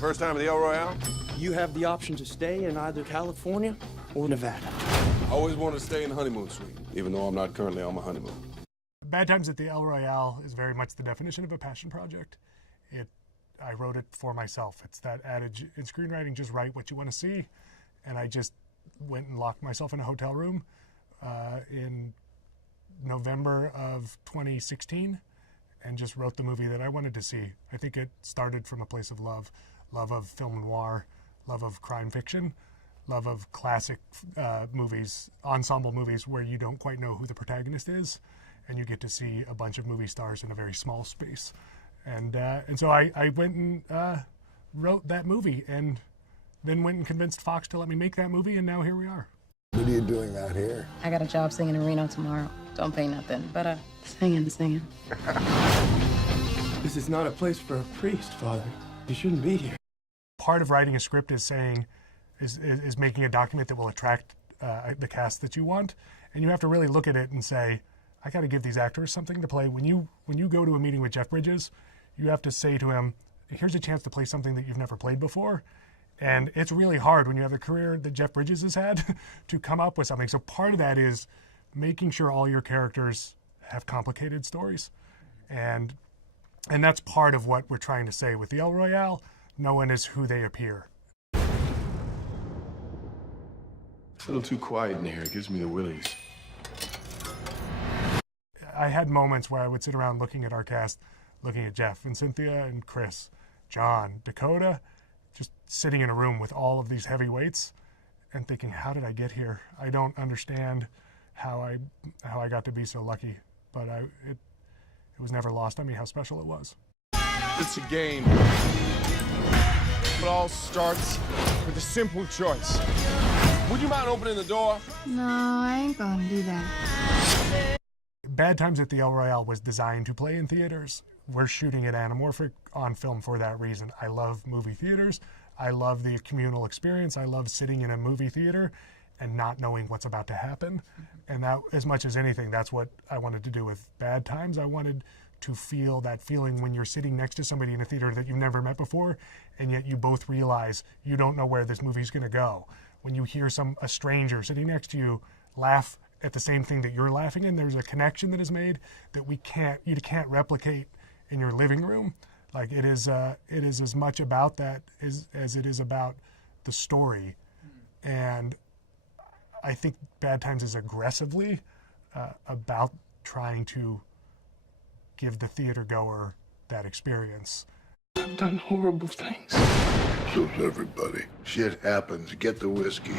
First time at the El Royale? You have the option to stay in either California or Nevada. I always wanted to stay in the honeymoon suite, even though I'm not currently on my honeymoon. Bad Times at the El Royale is very much the definition of a passion project. I wrote it for myself. It's that adage in screenwriting, just write what you want to see. And I just went and locked myself in a hotel room in November of 2016 and just wrote the movie that I wanted to see. I think it started from a place of love of film noir, love of crime fiction, love of classic movies, ensemble movies where you don't quite know who the protagonist is, and you get to see a bunch of movie stars in a very small space. And so I went and wrote that movie, and then went and convinced Fox to let me make that movie, and now here we are. What are you doing out here? I got a job singing in Reno tomorrow. Don't pay nothing, but singing. This is not a place for a priest, Father. You shouldn't be here. Part of writing a script is making a document that will attract the cast that you want, and you have to really look at it and say, I got to give these actors something to play. When you go to a meeting with Jeff Bridges, you have to say to him, here's a chance to play something that you've never played before. And it's really hard when you have the career that Jeff Bridges has had to come up with something. So part of that is making sure all your characters have complicated stories. And that's part of what we're trying to say with the El Royale. No one is who they appear. It's a little too quiet in here. It gives me the willies. I had moments where I would sit around looking at our cast, looking at Jeff and Cynthia and Chris, John, Dakota, just sitting in a room with all of these heavyweights and thinking, how did I get here? I don't understand how I got to be so lucky, but it was never lost on me how special it was. It's a game. It all starts with a simple choice. Would you mind opening the door? No, I ain't gonna do that. Bad Times at the El Royale was designed to play in theaters. We're shooting at Anamorphic on film for that reason. I love movie theaters. I love the communal experience. I love sitting in a movie theater and not knowing what's about to happen. And that, as much as anything, that's what I wanted to do with Bad Times. I wanted to feel that feeling when you're sitting next to somebody in a theater that you've never met before, and yet you both realize you don't know where this movie's going to go. When you hear a stranger sitting next to you laugh at the same thing that you're laughing in, there's a connection that is made that you can't replicate in your living room. Like it is as much about that as it is about the story. And I think Bad Times is aggressively about trying to give the theater goer that experience. I've done horrible things. So's everybody. Shit happens. Get the whiskey.